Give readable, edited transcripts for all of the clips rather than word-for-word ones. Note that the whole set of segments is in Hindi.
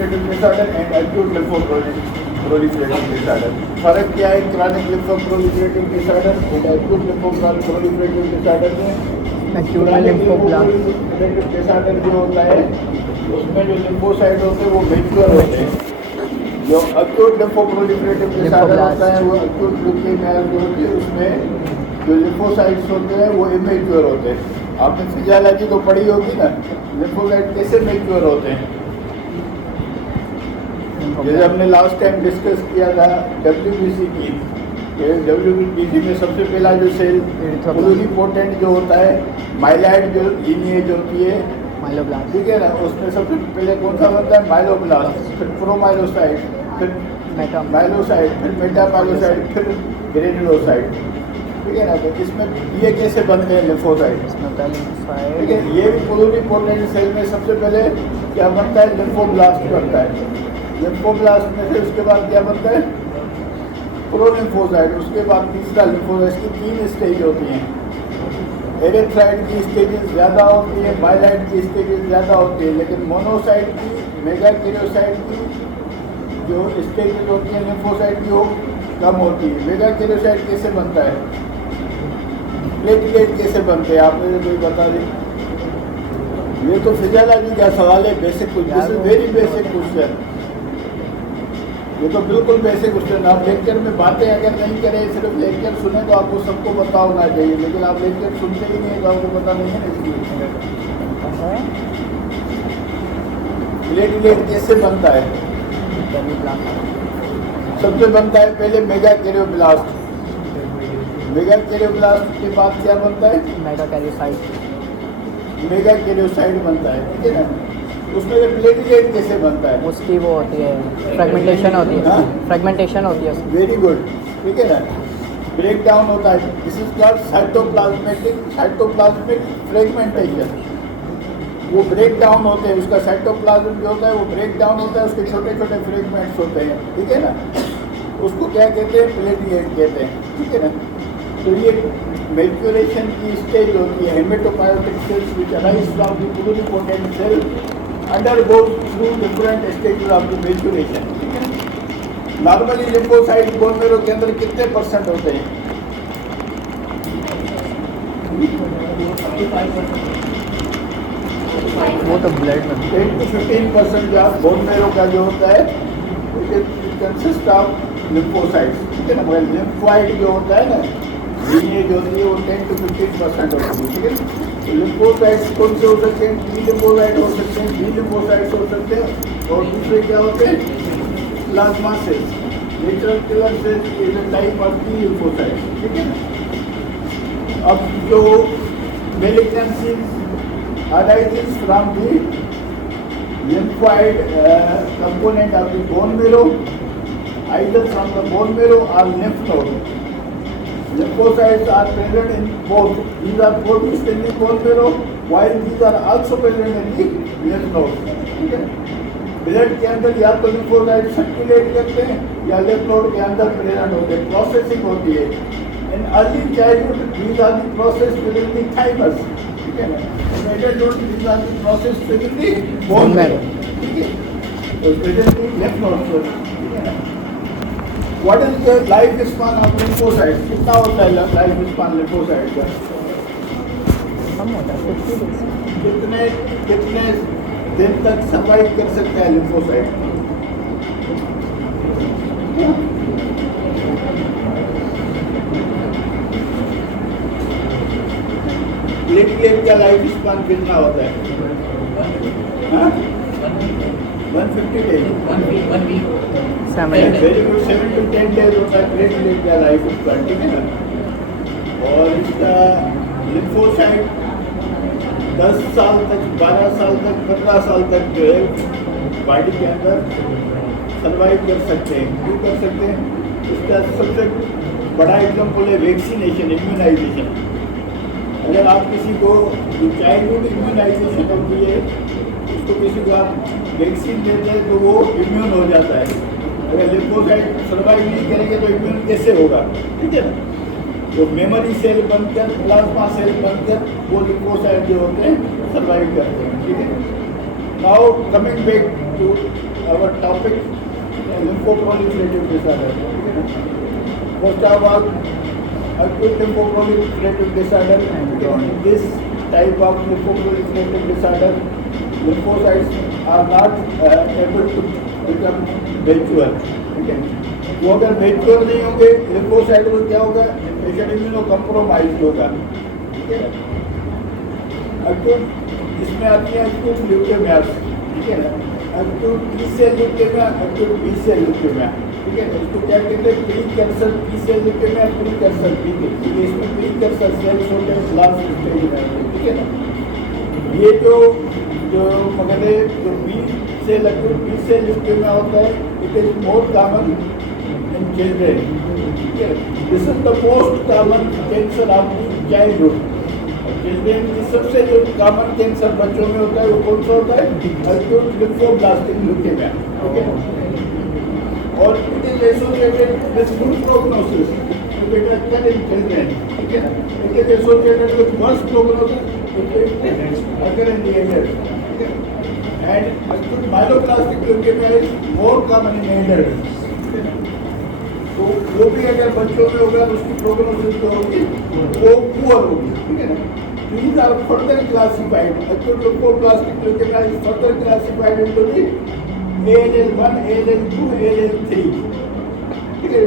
Disorder and acute lymphoproliferative disorder. फर्क क्या है chronic lymphoproliferative disorder and acute lymphoproliferative disorder में? एक्यूट में लिम्फोब्लास्ट डिसऑर्डर जो होता है उसमें जो लिम्फोसाइट होते हैं वो मैच्योर होते हैं। जो एक्यूट लिम्फोप्रोलिफरेटिव डिसऑर्डर होता है वो एक्यूट ल्यूकेमिया जो होती है उसमें जो लिम्फोसाइट्स होते हैं वो इमेच्योर होते हैं। आपने फिजियोलॉजी तो पढ़ी होगी ना, लिम्फोसाइट कैसे मैच्योर होते हैं। जैसे हमने लास्ट टाइम डिस्कस किया था WBC की, WBC में सबसे पहला जो सेल प्लूरिपोटेंट जो होता है माइलॉइड जो लीनिएज होती है माइलोब्लास्ट, ठीक है ना, उसमें सबसे पहले कौन सा बनता है? माइलोब्लास्ट, फिर प्रोमाइलोसाइट, फिर माइलोसाइट, फिर मेटामाइलोसाइट, फिर ग्रेनुलोसाइट, ठीक है ना। तो इसमें ये कैसे बनते हैं लिम्फोसाइट, ठीक है। ये भी प्लूरिपोटेंट सेल में सबसे पहले क्या बनता है? लिम्फोब्लास्ट बनता है। लिम्फोब्लास्ट में से उसके बाद क्या बनता है? प्रोलिम्फोसाइट, उसके बाद तीसरा लिम्फोसाइट। इसकी 3 स्टेज होती हैं। एरिथ्राइड की स्टेजेस ज़्यादा होती है, माइलॉइड की स्टेजेस ज़्यादा होती है, लेकिन मोनोसाइट की, मेगाकैरियोसाइट की जो स्टेजेस होती हैं लिम्फोसाइट की वो कम होती है। मेगाकैरियोसाइट कैसे बनता है? प्लेटलेट कैसे बनते हैं? आपने कोई बता दें। ये तो फिजियोलॉजी का सवाल है, basic question, very basic question. ये तो बिल्कुल बेसिक क्वेश्चन। आप लेक्चर में बातें अगर नहीं करें, सिर्फ लेक्चर सुने तो आपको सबको पता होना चाहिए, लेकिन आप लेक्चर सुनते ही नहीं तो आपको पता नहीं है ना। इसलिए प्लेटलेट कैसे बनता है? सबसे बनता है पहले मेगाकैरियोब्लास्ट, मेगाकैरियोब्लास्ट के बाद क्या बनता है? मेगाकैरियोसाइट बनता है, ठीक है ना। उसमें प्लेटलेट कैसे बनता है? उसकी वो होती है फ्रेगमेंटेशन होती है, फ्रेगमेंटेशन होती है। वेरी गुड, ठीक है ना। ब्रेक डाउन होता है, this is called cytoplasmic fragmentation. वो ब्रेक डाउन होते हैं, उसका साइटोप्लाज्म जो होता है वो ब्रेक डाउन होता है, उसके छोटे छोटे फ्रेगमेंट्स होते हैं, ठीक है ना। उसको क्या कहते हैं? प्लेटलेट कहते हैं, ठीक है ना। तो ये मैच्योरेशन की स्टेज होती है। Hematopoietic cells which arise from the pluripotent cell undergoes through different stages of the maturation, ठीक है। नॉर्मली लिम्फोसाइट बोन मेरो के अंदर कितने % होते हैं? वो तो ब्लड में 10 to 15% जो बोन मेरो का जो होता है कंसिस्ट ऑफ लिम्फोसाइट्स, ठीक है ना। मगर लिम्फोइड जो होता है ना, लीनिएज होती है, वो 10 to 15% होती है, ठीक है। लिम्फोसाइट्स कौन से हो सकते हैं? टी लिम्फोसाइट हो सकते हैं, बी लिम्फोसाइट्स हो सकते हैं, और दूसरे क्या होते हैं? Plasma cells, natural killer cells is a type of T lymphocyte, ठीक है ना। अब जो malignancy arises from the lymphoid component of the bone marrow, either from the bone marrow or lymph node. Lymphocytes are present in both. These are produced in the bone marrow, while these are also present in the lymph nodes. ठीक है। ब्लड के अंदर या तो लिम्फोसाइट सर्कुलेट करते हैं या lymph node के अंदर प्रेजेंट होते हैं, प्रोसेसिंग होती है। In early childhood, these are the processed within the thymus, ठीक है ना। In adulthood, these are the processed within the bone marrow, ठीक है। तो present in lymph nodes, ठीक है ना। What is the life span of lymphocytes? कितना होता है लाइफ स्पान लिम्फोसाइट का? कम होता है 50 डेज। कितने दिन तक सर्वाइव कर सकता है लिम्फोसाइट? प्लेटलेट का लाइफ स्पान कितना होता है? 150 डेज, 7 to 10 डेज होता है प्लेटलेट का लाइफ स्पान, ठीक है ना। और इसका लिम्फोसाइट 10 साल तक, 12 साल तक, 15 साल तक जो है बॉडी के अंदर सर्वाइव कर सकते हैं। क्यों कर सकते हैं? इसका सबसे बड़ा एग्जाम्पल है वैक्सीनेशन, इम्यूनाइजेशन। अगर आप किसी को चाइल्डहुड इम्यूनाइजेशन होती है, उसको किसी को आप वैक्सीन देते हैं तो वो इम्यून हो जाता है। अगर लिम्फोसाइट सर्वाइव नहीं करेंगे तो इम्यून कैसे होगा, ठीक है ना। तो मेमोरी सेल बनकर, प्लाज्मा सेल बनकर वो लिम्फोसाइट जो होते हैं सर्वाइव करते हैं, ठीक है। Now coming back to our topic lymphoproliferative disorder. First of all, acute lymphoproliferative disorder. In this type of lymphoproliferative disorder, lymphocytes are not able to become mature. ठीक है, वो अगर मेच्योर नहीं होंगे लिम्फोसाइट को क्या होगा, पेशेंट इम्यूनो कम्प्रोमाइज होगा. ठीक है, अक्यूट इसमें आती है अक्यूट ल्यूकेमिया. ठीक है ना, acute B cell leukaemia, acute B cell leukaemia. ठीक है, इसको क्या कहते हैं, pre cancer B cell leukaemia, pre cancer B. इसमें प्री कैंसर सेल्स होते हैं लास्ट स्टेज में. ठीक है ना, ये जो मगर जो B cell acute B cell leukaemia होता है, it is more common in children. ठीक है, this is the most common cancer of the childhood. Children की सबसे जो कॉमन कैंसर बच्चों में होता है वो कौन सा होता है, अक्यूट लिम्फोब्लास्टिक ल्यूकेमिया. ठीक है, और it is associated with good prognosis in children. ठीक है, it is associated with worse prognosis occur in the adults. And acute myelodysplastic leukemia is more common in adults. तो वो भी अगर बच्चों में होगा तो उसकी प्रोग्नोसिस जो होगी वो पुअर होगी. ठीक है ना, these are further classified. Acute lymphoblastic leukemia is further classified into the ALL1, ALL2, ALL3. ठीक है,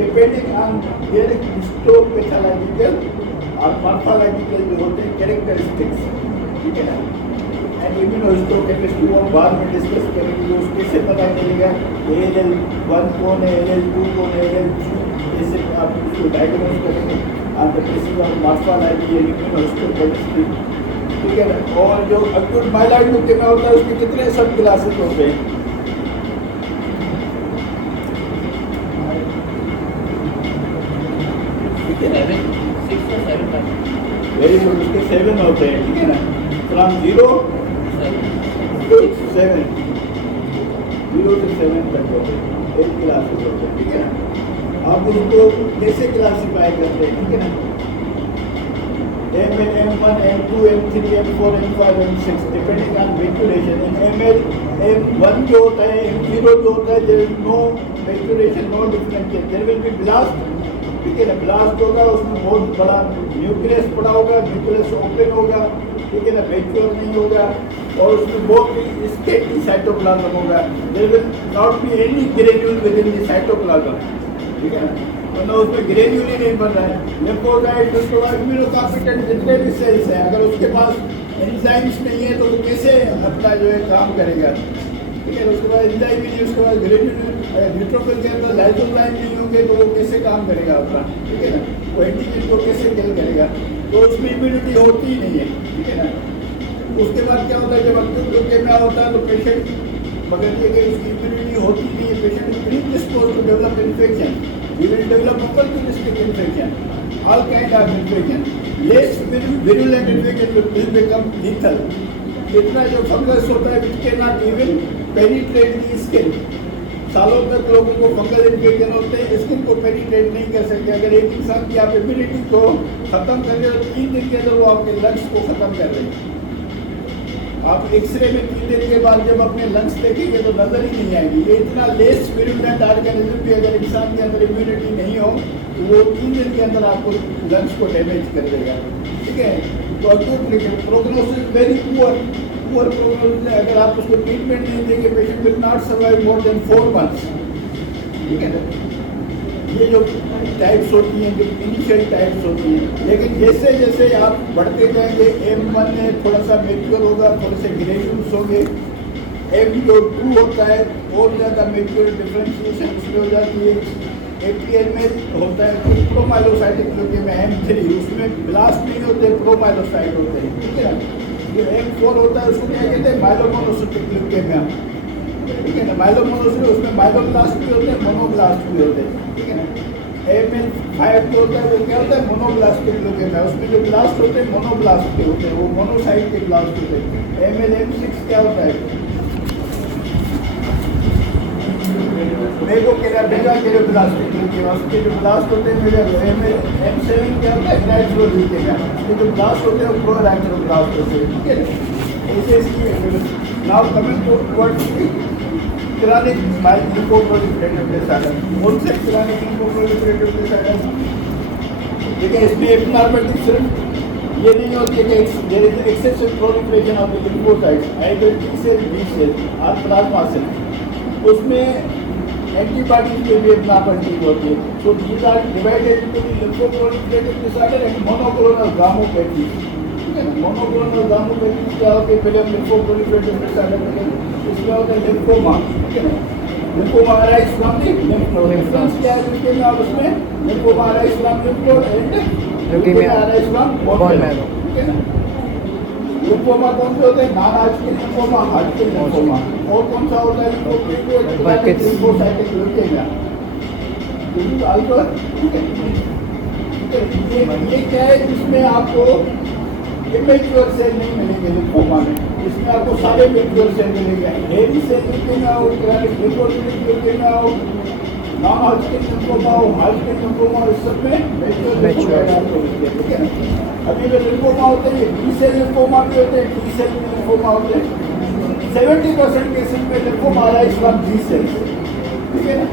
depending on their histopathological और morphological जो होते हैं कैरेक्टरिस्टिक्स. ठीक है ना, एंड इम्यूनोहिस्टोकेमिस्ट्री हम बाद में डिस्कस करेंगे. उसको कैसे पता चलेगा ALL1 कौन है, ALL2 कौन है, ALL3 कैसे आप उसको डायग्नोज करेंगे on the basis of morphology and immunohistochemistry. ठीक है ना, और जो अक्यूट माइलॉइड ल्यूकेमिया होता है उसके कितने सब क्लासेस होते हैं. वेरी गुड, उसके 7 होते हैं. ठीक है ना, फ्रॉम 0 to 7, 0 से 7 तक होते हैं, 8 क्लासेस होते हैं. ठीक है ना, आप उसको कैसे क्लासीफाई करते हैं. ठीक है ना, ML, M1, M2, M3, M4, M5, M6 depending on maturation. In ML M1 जो होता है, M0 जो होता है, there is no maturation, no differentiation, there will be blast. ठीक है ना, ब्लास्ट होगा, उसमें बहुत बड़ा न्यूक्लियस पड़ा होगा, न्यूक्लियस ओपन होगा. ठीक है ना, मैच्योर नहीं होगा, और उसमें बहुत ही स्टेटी साइटोप्लाज्म होगा. There will not be any granule within the cytoplasm. ठीक है ना, वरना उसमें ग्रेन्यूल ही नहीं बन रहा है. लिम्फोसाइट उसके बाद इम्यूनोकॉम्पिटेंट जितने भी सेल्स हैं, अगर उसके पास एंजाइम्स नहीं है तो वो कैसे अपना जो है काम करेगा. ठीक है, उसके बाद एंजाइम नहीं, उसके बाद ग्रेन्यूल न्यूट्रोफिल के अंदर लाइसोजाइम नहीं होंगे तो वो कैसे काम करेगा अपना. ठीक है ना, वो एंटीजन को कैसे किल करेगा, तो उसमें इम्यूनिटी होती ही नहीं है. ठीक है ना, उसके बाद क्या होता है, जब अक्यूट ल्यूकेमिया होता है तो पेशेंट मगर ये कि उसकी इम्यूनिटी होती नहीं है, patient is predisposed to develop infection. He will develop opportunistic infection, all kind of infection. Less virulent infection will become lethal. इतना जो फंगस होता है which can not even penetrate the skin. सालों तक लोगों को फंगल इन्फेक्शन होते हैं, स्किन को पेनिट्रेट नहीं कर सकते. अगर एक इंसान की आप इम्यूनिटी को खत्म कर रहे हो तो 3 दिन के अंदर वो आपके लंग्स को खत्म कर रहे हैं. आप एक्सरे में 3 दिन के बाद जब अपने लंग्स देखेंगे तो नजर ही नहीं आएगी. ये इतना लेस विरुलेंट ऑर्गेनिज्म भी अगर इंसान के अंदर इम्यूनिटी नहीं हो तो वो 3 दिन के अंदर आपको लंग्स को डैमेज कर देगा. ठीक है, तो acute prognosis very poor prognosis. अगर आप उसको ट्रीटमेंट नहीं देंगे, patient will not survive more than 4 months. ठीक है ना, ये जो टाइप्स होती हैं, जो इनिशियल टाइप्स होती हैं, लेकिन जैसे जैसे आप बढ़ते जाएंगे, M1 में थोड़ा सा मेच्योर होगा, थोड़े से ग्रेन्यूल्स होंगे. M2 होता है और ज़्यादा मेच्योर डिफरेंशिएशन उसमें हो जाती है. APL में होता है प्रोमाइलोसाइटिक ल्यूकेमिया. M3 उसमें ब्लास्ट नहीं होते, प्रोमाइलोसाइट होते हैं. ठीक है ना, जो M4 होता है उसको क्या कहते हैं, माइलोमोनोसाइटिक ल्यूकेमिया. ठीक है ना, माइलोमोनोसाइट उसमें माइलोब्लास्ट भी होते हैं, मोनोब्लास्ट भी होते हैं. ठीक है ना, ML5 जो होता है वो क्या होता है, मोनोब्लास्टिक ल्यूकेमिया. उसमें जो ब्लास्ट होते हैं मोनोब्लास्ट के होते हैं, वो मोनोसाइट के ब्लास्ट होते हैं. ML6 क्या होता है, मेगो के ब्लास्टिक ल्यूकेमिया. उसके जो ब्लास्ट होते हैं मेरे M7 क्या होता है, नाइट्रो ल्यूकेमिया. ये जो ब्लास्ट होते हैं वो प्रो नाइट्रो ब्लास्ट होते हैं. ठीक है, ऐसे इसकी now coming to chronic lymphoproliferative disorder. कौन से chronic lymphoproliferative disorder? देखिए इसमें abnormality सिर्फ ये नहीं होती है कि there is excessive proliferation of the lymphocytes, either T cell, B cell or plasma cell. उसमें antibodies में भी abnormality होती है. So these are divided into the lymphoproliferative disorder and monoclonal gammopathy. Monoclonal gammopathy क्या होती है? पहले हम लिम्फोप्रोलिफरेटिव डिसऑर्डर में इसमें होता है लिम्फोमा, ठीक है ना? Lymphoma arise from the lymph node. Difference क्या है ल्यूकेमिया और उसमें? Lymphoma arise from lymph node and leukemia arise from bone marrow, ठीक है ना? लिम्फोमा कौन से होते हैं? Non Hodgkin lymphoma, Hodgkin lymphoma. और कौन सा होता है लिम्फोप्रोलिफरेटिव लिम्फोसाइटिक ल्यूकेमिया? ठीक है. ये क्या है? इसमें आपको इमेच्योर सेल नहीं मिलेंगे लिम्फोमा में. इसमें आपको सारे इमेच्योर सेल मिलेंगे. हेवी सेल ल्यूकेमिया हो, लिम्फोसिटिक ल्यूकेमिया हो, नॉन हार्टकिन लिम्फोमा हो, हार्टकिन लिम्फोमा, इस सब में मैच्योर आपको मिलते हैं, ठीक है ना? अभी जो लिम्फोमा होते हैं, बी सेल लिम्फोमा भी होते हैं, टी सेल लिम्फोमा होते हैं. 70% केसेस में lymphoma arise from B cell, ठीक है ना?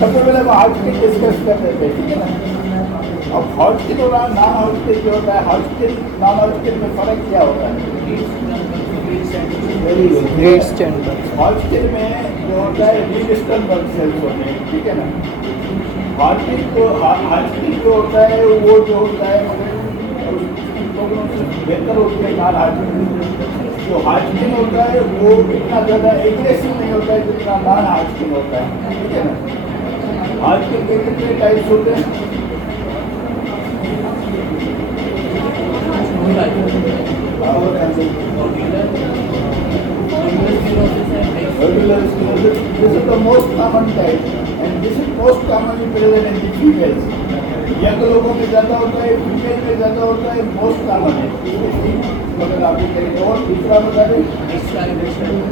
सबसे पहले हम हार्टकिन डिस्कस कर रहे थे, ठीक है ना? अब हॉटस्किन और नॉन हॉटस्किन जो होता है, हॉटस्किन नॉन हॉटस्किन में फर्क क्या होता है? Great standard. हॉटस्किन में जो होता है रीडिस्टर्बर्ग सेल्स होते हैं, ठीक है ना? हॉटस्किन जो होता है वो जो होता है बेहतर होती है नॉन हॉटस्किन. जो हॉटस्किन होता है वो इतना ज़्यादा एग्रेसिव नहीं होता है जितना नॉन हॉटस्किन होता है, ठीक है ना? हॉटस्किन के कितने टाइप्स होते हैं? Regular sclerosis. This is the most common type, and this is most commonly present in the females. Young लोगों में ज़्यादा होता है, फीमेल में ज़्यादा होता है, मोस्ट कॉमन है. अगर आपको कहेंगे और दूसरा बता दें,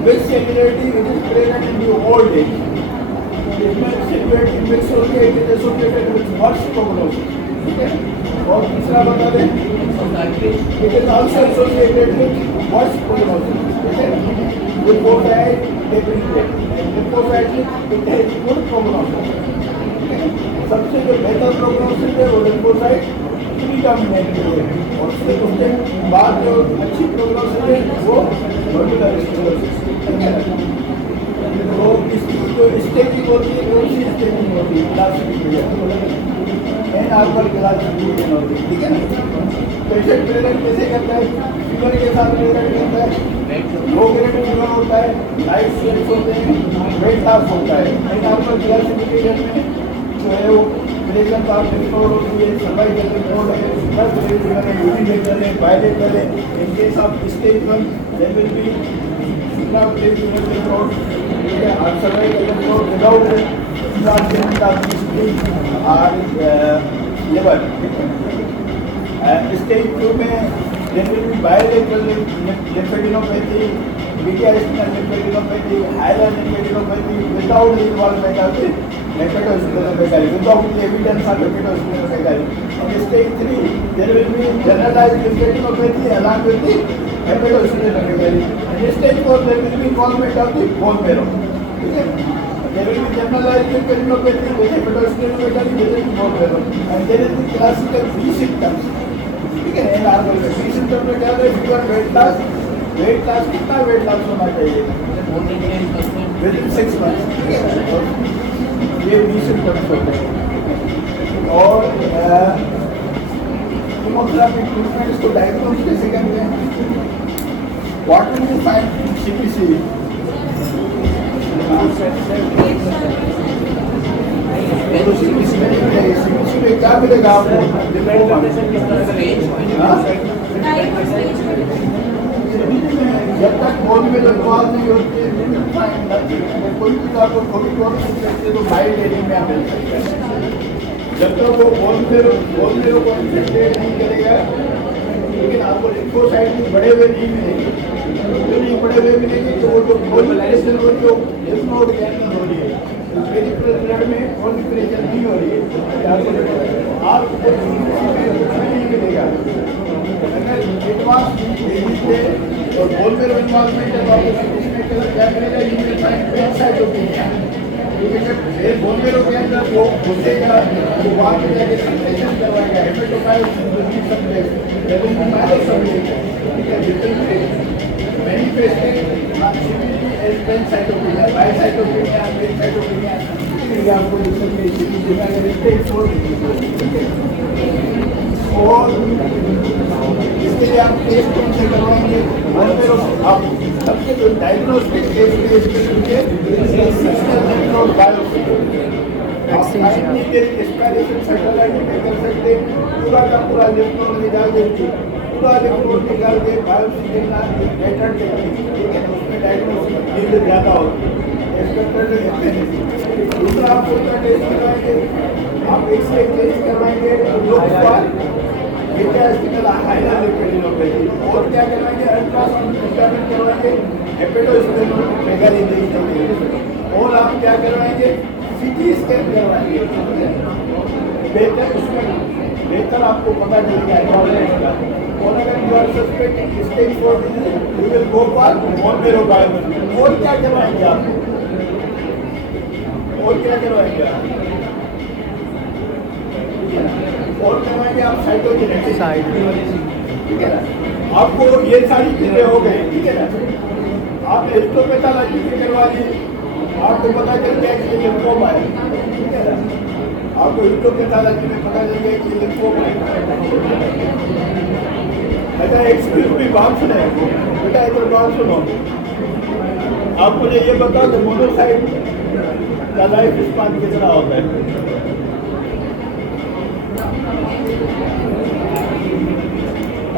mix cellularity which is present in the old age. इसमें सेक्युलरिटी मिक्स होती है, it is associated with worse prognosis, ठीक है? और तीसरा बता दें, it is also associated with worse prognosis, ठीक है? Lymphocyte definite, lymphocyte it has good prognosis. सबसे जो बेहतर प्रोग्नोसिस है वो लिम्फोसाइट प्रीडोमिनेंट है, और उसके बाद जो अच्छी प्रोग्नोसिस है वो रेगुलर स्क्लेरोसिस, ठीक है? तो इसकी जो स्टेजिंग होती है कौन सी स्टेजिंग होती है? क्लासिफिकेशन एन आर्बल क्लासिफिकेशन होती है, ठीक है ना? पेशेंट प्रेजेंट कैसे करता है? फीवर के साथ प्रेजेंट करता है, लो ग्रेड फीवर होता है, नाइट स्वेट्स होते हैं, वेट लॉस होता है. एन आर्बल क्लासिफिकेशन में जो है वो प्रेजेंट ऑफ लिम्फोड होती है, सर्वाइकल लिम्फोड है, फर्स्ट ग्रेड फीवर है, यूनिलेटरल है, बायलेटरल है. In case of stage 1 there will be supra grade fever lymphoid, ठीक है? और cervical lymphoid without involvement of stage और लिवर. स्टेज 2 में there will be bilateral lymphadenopathy, mediastinal lymphadenopathy, hilar lymphadenopathy without the involvement of the hepatosplenomegaly, without the evidence of hepatosplenomegaly. In stage 3, there will be generalized lymphadenopathy along with the hepatosplenomegaly. In stage 4, there will be involvement of the bone marrow. Okay? There will be generalized lymphadenopathy with hepatosplenomegaly with the bone marrow. And there is the classical B symptoms. ठीक है? नॉर्मल में बी सिम्टम में क्या होता है? फीवर, वेट लॉस कितना वेट लॉस होना चाहिए? विद इन 6 months, ठीक है? ये बी सिम्टम्स होते हैं. और कीमोथेरेपी ट्रीटमेंट्स को डायग्नोज कैसे करते हैं? What will you find in CPC? तो सीपीसी में नहीं मिलेगा. सीपीसी में क्या मिलेगा आपको? जब तक बोन में इन्वॉल्व नहीं होती है, कोई भी आपको थोड़ी बहुत इन्फेक्शन तो माइल्ड एनीमिया मिल सकता है. जब तक वो बोन में को इन्फेक्टेड नहीं करेगा, लेकिन आपको लिम्फोसाइट भी बड़े हुए नहीं मिलेंगे. जो नहीं बड़े हुए मिलेंगे तो वो जो प्रोलिफरेशन हो रही है, लिम्फ नोड कैंसर हो रही है, पेरिफेरल ब्लड में प्रोलिफरेशन नहीं हो रही है, आपको नहीं मिलेगा. अगर एडवांस स्टेज पे और बोल में इन्वॉल्वमेंट है तो आपको इसमें क्या करेगा, यूनियन साइड साइटोकिनिया, क्योंकि जब बोल में के अंदर वो घुसेगा तो वहाँ पे जाके सिंथेसिस करवाएगा, हेपेटोकाइटिस मैनिफेस्टिंग साइटोकिनिया, बायसाइटोकिनिया, साइटोकिनिया आपको और इसके लिए आप टेस्ट कौन से करवाएंगे, आप सबसे जो डायग्नोस्टिक टेस्ट कर सकते, पूरा का पूरा लिम्फ निकाल देंगे, पूरा लिम्फ निकाल के बायोप्सी लेना बेटर टेक्निक, ठीक है, उसमें डायग्नोस्टिक फील्ड ज़्यादा होती है। दूसरा आप उसका टेस्ट करवाएंगे, आप एक्सरे टेस्ट करवाएंगे, हाइड्रोलिपिडोपैथी और क्या करवाएंगे, अल्ट्रासाउंड करवाएंगे, हेपेटोस्पेनोमेगाली और आप क्या करवाएंगे, सीटी स्कैन करवाएंगे, बेहतर उसमें बेहतर आपको पता चलेगा एनवायरनमेंट का। और अगर you are suspecting stage 4 you will go for bone marrow biopsy. और क्या करवाएंगे आप, और क्या करवाएंगे आप, और करवाएंगे आप साइटोजेनेटिक्स, ठीक है ना। आपको ये सारी चीजें हो गई, ठीक है ना। आपने हिस्टोपैथोलॉजी भी करवा ली, आपको पता चल गया कि ये लिम्फोमा है, ठीक है ना। आपको हिस्टोपैथोलॉजी में पता चल गया कि ये लिम्फोमा है। अच्छा एक्सक्यूज मी, बात सुने बेटा, एक बात सुनो, आप मुझे ये बताओ कि मोनोसाइट का लाइफ स्पान कितना होता है?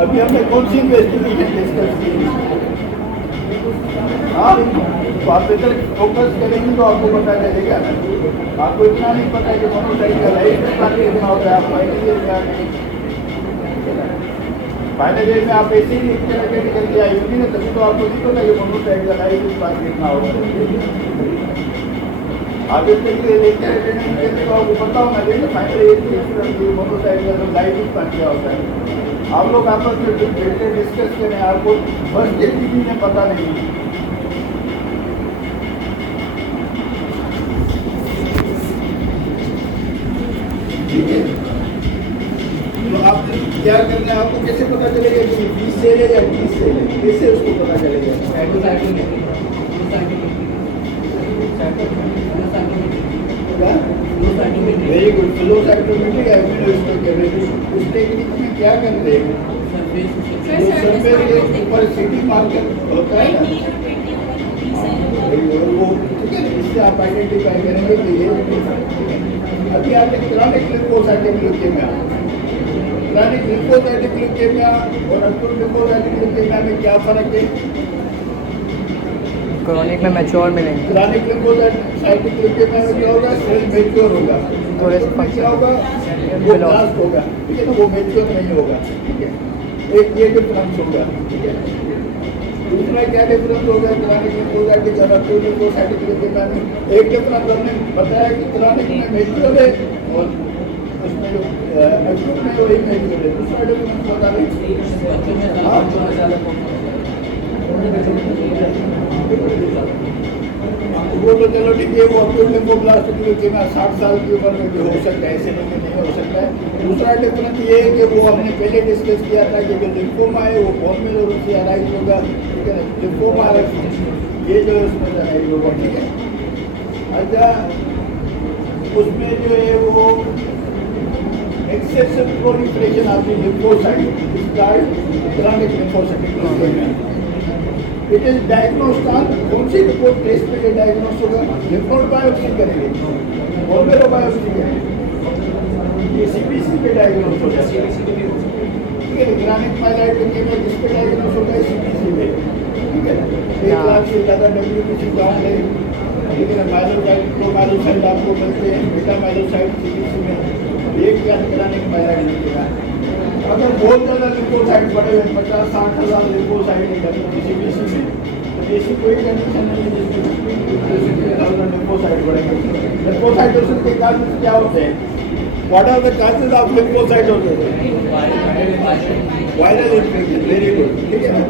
अभी हमने कौन सी इन्वेस्टिगेशन डिस्कस की? हाँ, तो आप इधर फोकस करेंगे तो आपको पता चलेगा ना। आपको इतना नहीं पता कि मोनोसाइट का लाइफ स्पान कितना होता है, आप फाइनल ईयर में आप ऐसे ही निकल के आई होगी ना, तभी तो आपको नहीं पता कि मोनोसाइट का लाइफ स्पान कितना होगा। आप इसके लिए लेक्चर अटेंड नहीं करते तो आपको पता होना चाहिए फाइनल ईयर की मोनोसाइट का लाइफ स्पान क्या होता है। आप लोग आपस में डिस्कस करें, आपको बस एक भी चीज़ें पता नहीं है। ठीक है, तो आप क्या करना है, आपको कैसे पता चलेगा कि 20 सेल है या 30 सेल है, कैसे उसको पता चलेगा? Very good, flow cytometry immunohistochemistry. उस टेक्निक में क्या करते हैं, सरफेस के ऊपर सिटी मार्कर होता है ना, वो ठीक है, इससे आप आइडेंटिफाई करेंगे कि ये अभी आपने chronic lymphocytic leukaemia, chronic lymphocytic leukaemia और अक्यूट लिम्फोसाइटिक ल्यूकेमिया में क्या फर्क है? क्रॉनिक में मैच्योर मिलेंगे, क्रॉनिक लिम्फोसाइटिक ल्यूकेमिया में क्या होगा, सेल मैच्योर होगा, थोड़े से क्या होगा, वो ब्लास्ट होगा, ठीक है ना, वो मैच्योर नहीं होगा, ठीक है, एक ये डिफरेंस होगा, ठीक है। दूसरा क्या डिफरेंस होगा क्रॉनिक लिम्फोसाइटिक और अक्यूट लिम्फोसाइटिक ल्यूकेमिया में? एक डिफरेंस हमने बताया कि क्रॉनिक में मैच्योर है और उसमें जो अक्यूट में जो इमेच्योर है। दूसरा डिफरेंस बता दें, वो तो चलो ठीक है, वो अक्यूट लिम्फोब्लास्टिक ल्यूकेमिया 60 साल की उम्र में भी हो सकता है, ऐसे नहीं हो सकता है। दूसरा डिफरेंस ये है कि वो हमने पहले डिस्कस किया था कि जो लिम्फोमा है वो बोन मेरो से अराइज होगा, ठीक है ना, लिम्फोमा ये जो है उसमें अराइज होगा, ठीक है। अच्छा, उसमें जो है वो excessive proliferation of the lymphocyte is called chronic lymphocytic leukaemia. It is diagnosed on कौन सी रिपोर्ट टेस्ट पे ये डायग्नोस होगा? लिम्फोड बायोप्सी करेंगे, बोन मेरो बायोप्सी करेंगे, ये सीपीसी पे डायग्नोस हो जाता है, ठीक है। क्रॉनिक माइलाइड ल्यूकेमिया जिस पे डायग्नोस होता है सीपीसी पे, ठीक है। 1 लाख से ज़्यादा डब्ल्यूबीसी काउंट है, ठीक है ना। माइलोसाइट तो माइलोसाइट आपको मिलते हैं, बीटा माइलोसाइट सीपीसी में, एक क्रॉनिक माइलाइड ल्यूकेमिया। अगर बहुत ज़्यादा लिम्फोसाइट बढ़े हुए 50-60 हज़ार लिम्फोसाइट सीपीसी में, तो ऐसी कोई कंडीशन नहीं है जिसमें लिम्फोसाइट बढ़ेंगे। लिम्फोसाइटोसिस के काजेज क्या होते हैं? What are the causes of lymphocytosis? Viral infection, very good, ठीक है ना।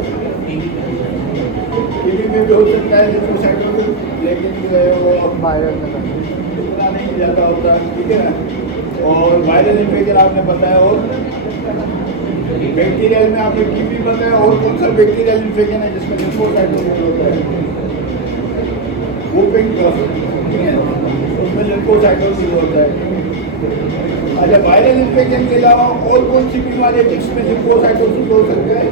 में भी हो सकता है लिम्फोसाइटोसिस, लेकिन जो है वो वायरल में इतना नहीं ज़्यादा होता, ठीक है ना। और वायरल इन्फेक्शन आपने बताया, और बैक्टीरियल में आपने टीबी बताया, और कौन सा बैक्टीरियल इन्फेक्शन है जिसमें लिम्फोसाइटोसिस होता है? वुपिंग कफ, ठीक है, उसमें लिम्फोसाइटोसिस होता है। अच्छा, वायरल इन्फेक्शन के अलावा और कौन सी बीमारी है जिसमें लिम्फोसाइटोसिस हो सकता है?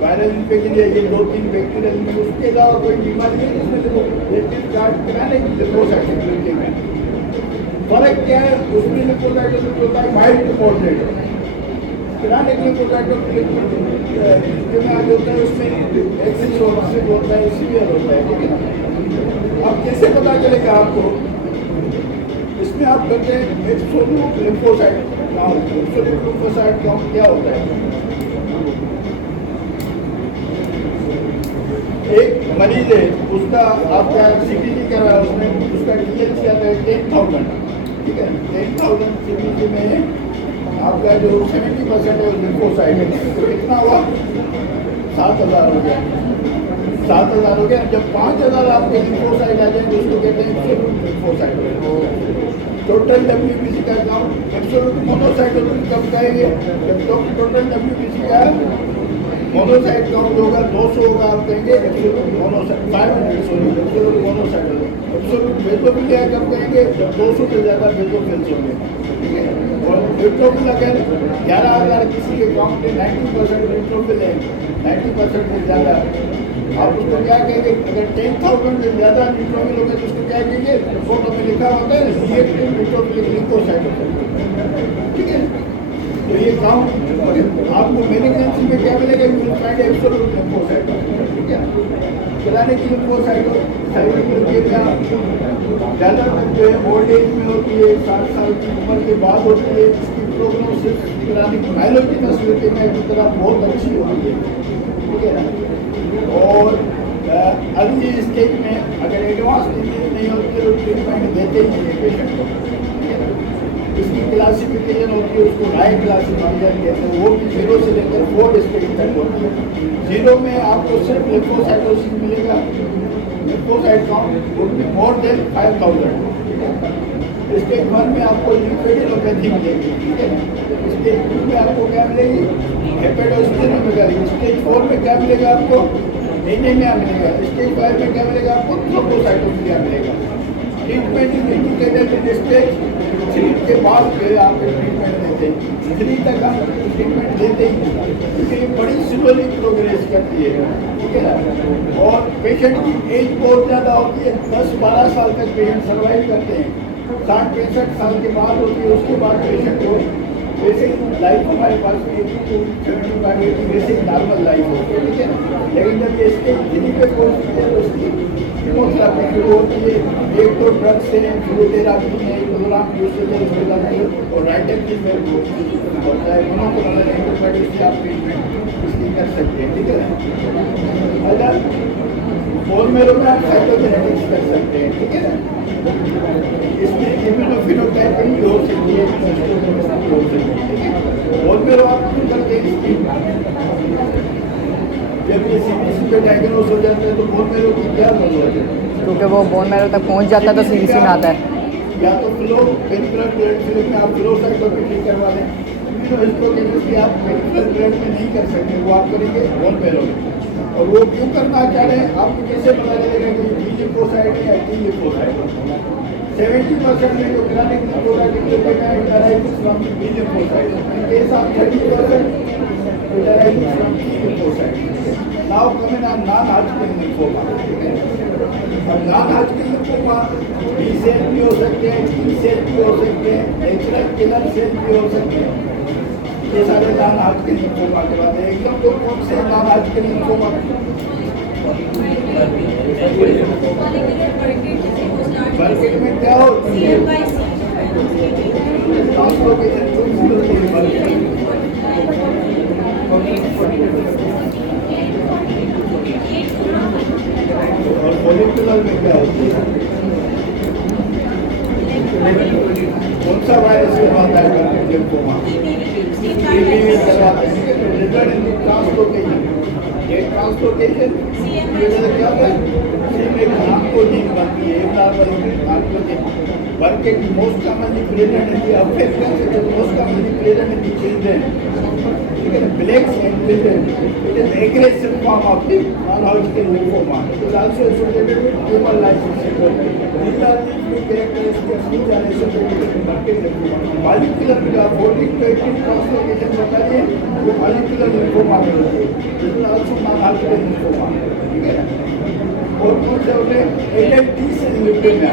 वायरल इन्फेक्शन है, ये 2-3 बैक्टीरियल में, उसके अलावा कोई बीमारी है जिसमें लिम्फोसाइटोसिस में फर्क क्या है? उसमें लिम्फोसाइटोसिस होता है mild to moderate, chronic lymphocytosis जो में आज होता है उसमें एक्सेस होता है, सीवियर होता है, ठीक है ना। अब कैसे पता चलेगा आपको? इसमें आप करते हैं absolute lymphocyte count. Absolute lymphocyte count क्या होता है? एक मरीज है, उसका आपका सीटीजी कर रहा है, उसमें उसका टीएलसी आता है 10,000, ठीक है। 10,000 सीटीजी में आपका जो 70% है लिम्फोसाइट है, तो कितना हुआ? 7,000 हो गया। 7,000 हो गया। जब 5,000 आपके लिम्फोसाइट आ जाएंगे उसको कहते हैं एब्सोल्यूट लिम्फोसाइट। टोटल डब्ल्यूबीसी का काउंट एब्सोल्यूट मोनोसाइटोसिस कब कहेंगे? जब टोटल डब्ल्यूबीसी का मोनोसाइट काउंट होगा 200 होगा, आप कहेंगे absolute monocyte. 500 sorry, absolute monocytosis. Absolute basophilia कब कहेंगे? जब 200 से ज़्यादा बेसोफिल्स होंगे, ठीक है। और न्यूट्रोफिल अगर 11,000 किसी के काउंट में 90% न्यूट्रोफिल है, 90% से ज़्यादा, आप उसको क्या कहेंगे? अगर 10,000 से ज़्यादा न्यूट्रोफिल होगा तो उसको क्या कहेंगे? फोटो में लिखा होता है रिएक्टिव न्यूट्रोफिलिक लिम्फोसाइटोसिस, ठीक है। तो ये काउंट आपको मेडिकल में क्या मिलेगा? एब्सोल्यूट लिम्फोसाइटोसिस, ठीक है। क्रानिक लिम्फोसाइटोसिस ज़्यादा जो है ओल्ड एज में होती है, 60 साल की उम्र के बाद होती है। इसकी प्रोग्नोसिस क्रानिक माइलोपिनस ल्यूकेमिया की तरह बहुत अच्छी होती है, ठीक है ना। और अर्ली स्टेज में अगर एडवांस डिजीज नहीं होती है तो ट्रीटमेंट देते ही नहीं है पेशेंट को, ठीक है ना। इसकी क्लासिफिकेशन होती है, उसको राय क्लासिफिकेशन कहते हैं। वो भी 0 से लेकर 4 स्टेज तक होती है। 0 में आपको सिर्फ लिम्फोसाइटोसिस मिलेगा, lymphocyte count would be more than 5,000। Stage 1 में आपको लिम्फेडेनोपैथी मिलेगी, ठीक है ना। स्टेज 2 में आपको क्या मिलेगी? हेपेटोस्टेनोमेगाली। स्टेज 4 में क्या मिलेगा आपको? एनीमिया मिलेगा। स्टेज 5 में क्या मिलेगा आपको? थ्रोम्बोसाइटोपिनिया मिलेगा। Treatment is indicated in stage 3 के बाद फिर आपको ट्रीटमेंट देते हैं। 3 तक आप ट्रीटमेंट देते ही नहीं, क्योंकि ये बड़ी स्लोली प्रोग्रेस करती है, ठीक है ना। और पेशेंट की एज बहुत ज़्यादा होती है, 10-12 साल तक पेशेंट सर्वाइव करते हैं। 60-65 साल के बाद होती है, उसके बाद पेशेंट को वैसे लाइफ हमारे पास 75-80 वैसे नॉर्मल लाइफ होती है, ठीक है ना। लेकिन जब ये स्टेज 3 पे पहुँचती है तो उसकी कीमोथेरेपी शुरू होती है। एक तो ड्रग्स से फिजियोथेरेपी है, प्रोग्राम यूज से उसके बाद और राइटर की होता है, मोनोक्लोनल एंटीबॉडी से आप ट्रीटमेंट इसकी कर सकते हैं, ठीक है ना। अगर बोन मेरो में आप साइटोजेनेटिक्स कर सकते हैं, ठीक है ना। इसमें इम्यूनोफिनोटाइपिंग भी हो सकती है, हिस्टोकेमिस्ट्री हो सकती है, ठीक है। बोन मेरो आप क्यों करते हैं? इसकी जब ये सीबीसी पे डायग्नोस हो जाता है तो बोन मेरो की क्या जरूरत है? क्योंकि वो बोन मैरो तक पहुंच जाता है तो सीबीसी में आता है। या तो फ्लो पेरिफेरल ब्लड फिलिंग में आप फ्लो साइटोपेथी करवा लें। इम्यूनोहिस्टोकेमिस्ट्री आप पेरिफेरल ब्लड में नहीं कर सकते, वो आप करेंगे बोन मेरो में। और वो क्यों करना चाह रहे हैं? आपको कैसे पता चलेगा कि टी लिम्फोसाइट है या टी लिम्फोसाइट है? 70% में जो Kranich lymphocytic leukaemia arises from T lymphocyte, in case of 30% it arises from T lymphocyte. Now coming on non-Hodgkin lymphoma. अब non-Hodgkin lymphoma B सेल भी हो सकते हैं, T सेल भी हो सकते हैं, नेचुरल किलर सेल भी हो सकते हैं। ये सारे non-Hodgkin lymphoma के बाद एकदम तो कौन से non-Hodgkin lymphoma? बर्केट में क्या होती है? ट्रांसलोकेशन होती है बर्केट में। और मॉलिक्यूलर में क्या होती है? कौन सा वायरस करवाता है लिम्फोमा? टीबी करवाता है। ट्रांसलोकेशन, ये ट्रांसलोकेशन क्या होता है? work it most commonly present in the affections, it is most commonly present in the children. Black's and children, it is aggressive form of the non-Hodgkin lymphoma. It is also associated with tumor lysis syndrome. These are the few characteristics which are associated with Burkitt lymphoma. Follicular 14 to 18 cross-location बताइए वो follicular lymphoma में होती है. This is also non-Hodgkin lymphoma. ठीक है ना? और कौन से होते हैं? adult T-cell leukemia.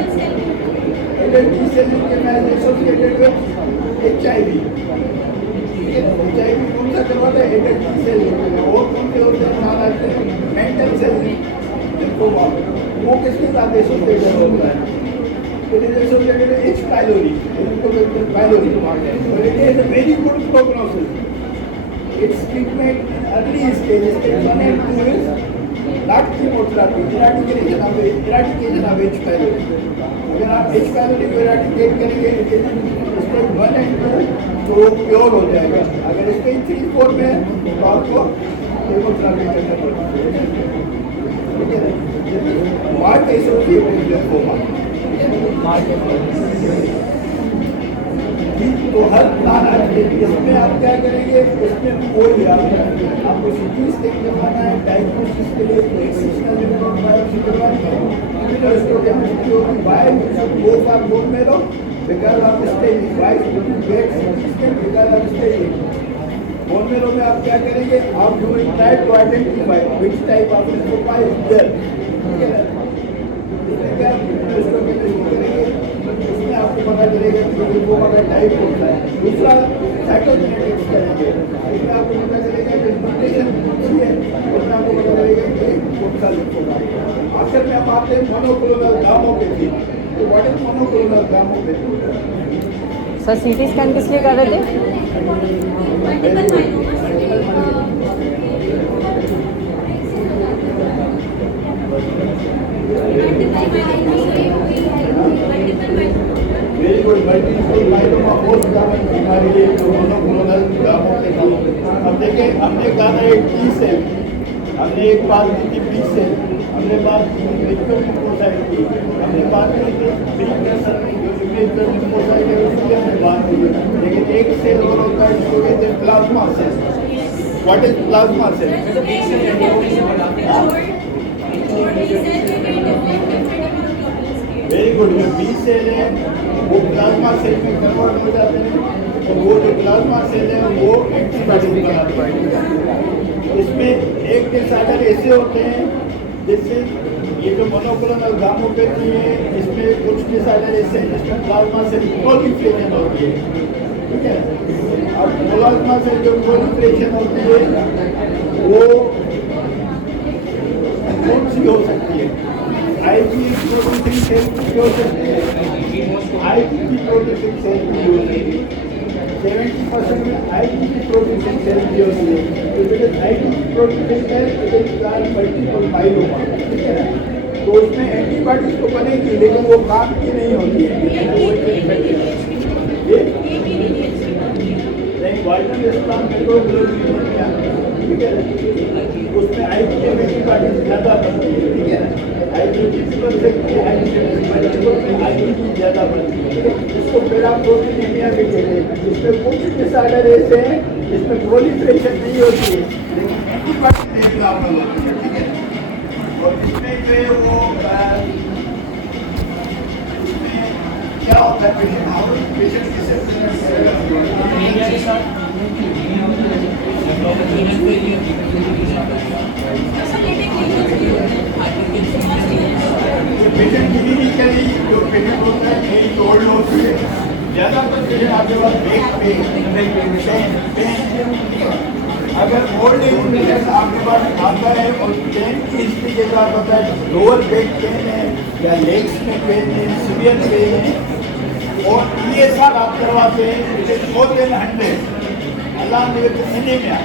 Adult T-cell leukemia is associated with HIV. HIV कौन सा करवाता है? adult T-cell leukemia. और कौन से होते हैं? non-Hodgkin mantle cell lymphoma. वो किसके साथ associated होता है? It is associated with H. pylori. Pylori. So it is a very good prognosis. Its treatment in early stage, stage 1 and 2 is not chemotherapy, eradication of H. pylori. अगर आप H. pylori को eradicate करेंगे, stage 1 and 2 तो प्योर हो जाएगा. अगर stage 3, 4 में तो आपको chemotherapy करना पड़ेगा. ठीक है ना? Mark associated lymphoma. तो हर इसमें आप क्या करेंगे? इसमें कोई आपको सीटी स्कैन करवाना है, डायग्नोसिस के लिए एक्सेप्शनल रिपोर्ट बायोप्सी करवानी है, हिस्टोकेमिस्ट्री होगी, वाई वो for bone marrow because of staging, why get CT scan because of staging. Bone marrow में आप क्या करेंगे? आप you will try to identify which type of lymphoma is there. ठीक है ना? क्या हिस्टोकेमिस्ट्री करेंगे? उसमें आपको पता चलेगा कि लिम्फोमा का टाइप होता है. दूसरा साइटोजेनेटिक्स करेंगे, इसमें आपको पता चलेगा कि म्यूटेशन कौन सी है, उसमें आपको पता चलेगा कि कौन सा लिम्फोमा है. आखिर में हम आते हैं मोनोक्लोनल गामोपैथी. तो what is monoclonal gammopathy? Sir CT scan किस लिए कर रहे थे? Very good. मल्टीपल माइलोमा बहुत कॉमन बीमारी है जो मोनोक्लोनल गामोपैथी. अब देखें, हमने कहा था एक टी सेल, हमने एक बात की थी बी सेल, हमने बात की थी ब्रेकियल लिम्फोसाइट की, हमने बात की थी प्रीकर्सर जो ब्रेकियल लिम्फोसाइट है उसकी हमने बात की. लेकिन एक सेल और होता है जिसको कहते हैं plasma cell. What is plasma cell? Very good. जो बी सेल है वो प्लाज्मा सेल में कन्वर्ट हो जाते हैं और वो जो प्लाज्मा सेल है वो एंटीबॉडी बनाते हैं. इसमें एक डिसऑर्डर ऐसे होते हैं जैसे ये जो मोनोक्लोनल गामोपैथी है, इसमें कुछ डिसऑर्डर ऐसे हैं जिसमें प्लाज्मा सेल प्रोलिफरेशन होती है. ठीक है? और प्लाज्मा सेल जो प्रोलिफरेशन होती है वो कौन सी हो सकती है? आईजी प्रोड्यूसिंग सेल की हो सकती है. आईजी प्रोड्यूसिंग सेल की हो सकती है. 70% में आईजी प्रोड्यूसिंग सेल की होती है. तो Ig producing cell multiple myeloma. ठीक है ना? तो उसमें एंटीबॉडीज तो बनेगी लेकिन वो काम की नहीं होती है. नहीं, वाइटल स्ट्रॉन्ग मेट्रोग्लोबिन, ठीक है ना? उसमें आईजीएम एंटीबॉडीज ज़्यादा बनती है. ठीक है ना? आईजीजी बन सकती है, आईजीजी ज़्यादा बनती है. इसको पैराप्रोटीनेमिया भी कहते हैं. इसमें कुछ डिसऑर्डर ऐसे हैं जिसमें प्रोलिफरेशन नहीं होती है लेकिन एंटीबॉडी नहीं प्रॉब्लम होती है. ठीक है? और इसमें जो है वो इसमें क्या होता है? पेशेंट किसे पेशेंट क्लिनिकली जो पेशेंट होता है एज ओल्ड होती है, ज़्यादातर पेशेंट आपके पास बैक पेन. अगर ओल्ड एज पेशेंट आपके पास आता है और पेन की हिस्ट्री के साथ होता है, लोअर बैक पेन है या लेग्स में पेन है, सीवियर पेन है और ESR आप करवाते हैं, it is more than 100 alarm anemia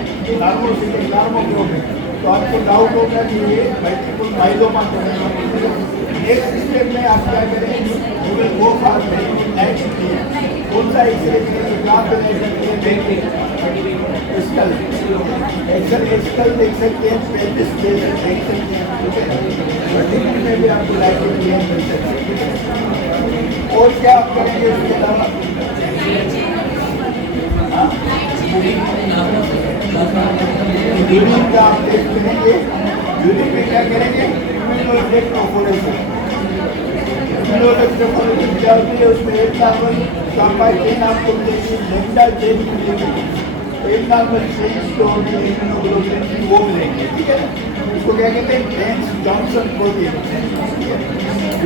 normoglobin, तो आपको डाउट होगा कि ये मल्टीपल माइलोमा है. नेक्स्ट स्टेप में आप क्या करें? गूगल गो फॉर नेक्स्ट कौन सा एक्सरे कॉम्बिनेशन एक्सेल एक्सेल देख सकते हैं, पेजेस देख सकते हैं, ठीक है। वर्टिकल में भी आपको लाइटिंग मिल सकती है। और क्या आप करेंगे उसके अलावा? रीडिंग का आप टेस्ट करेंगे। रीडिंग में क्या करेंगे? इम्यूनोइलेक्ट्रोफोरेसिस। इम्यूनोइलेक्ट्रोफोरेसिस क्या होती है? उसमें एक नॉर्मल सापाई चेन आपको मिलेगी, लेमडा चेन मिलेगी, एक नॉर्मल चेन जो होगी इम्यूनोग्लोबुलिन की वो मिलेंगे, ठीक है। इसको क्या कहते हैं? जेम्स जॉनसन प्रोटीन, ठीक है।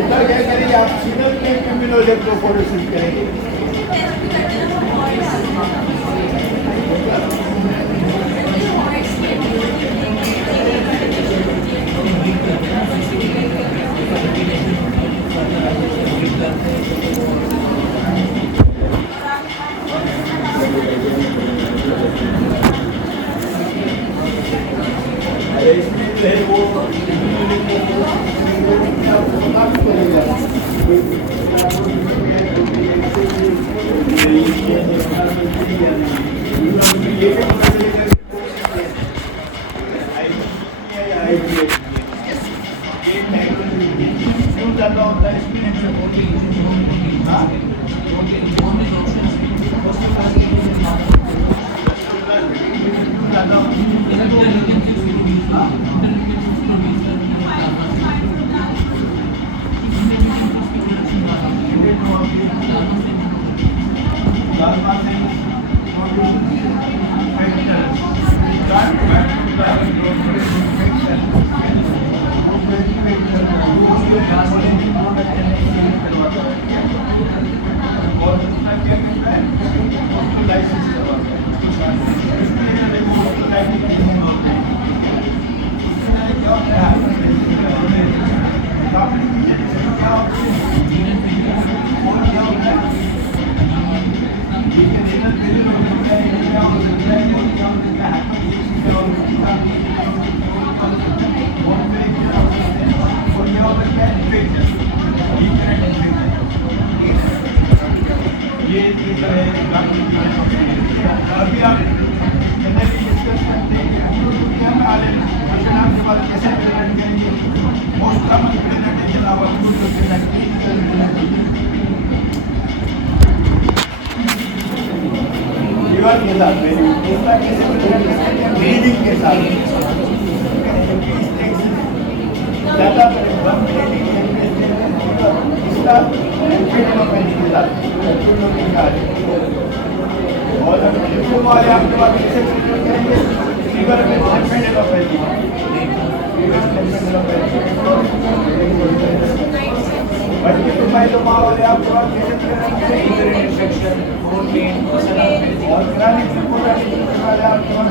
इधर क्या करेंगे आप? सिग्नल में इम्यूनोइलेक्ट्रोफोरेसिस करेंगे। इसमें जो है वो अभी आप जनरली डिस्कस करते हैं कि हम आलेम के बाद कैसे प्रेजेंट करेंगे। मोस्ट कॉमन प्रेजेंटेशन आवर दीवार के साथ दूसरा कैसे प्रेजेंट करते हैं? रीडिंग के साथ ज़्यादा इसका के साथ और वाले आपके पास कैसे प्रेजेंट करेंगे? फीवर में तो माँ वाले आपके पास कैसे प्रेजेंट करेंगे? और क्रानिक वाले आपके पास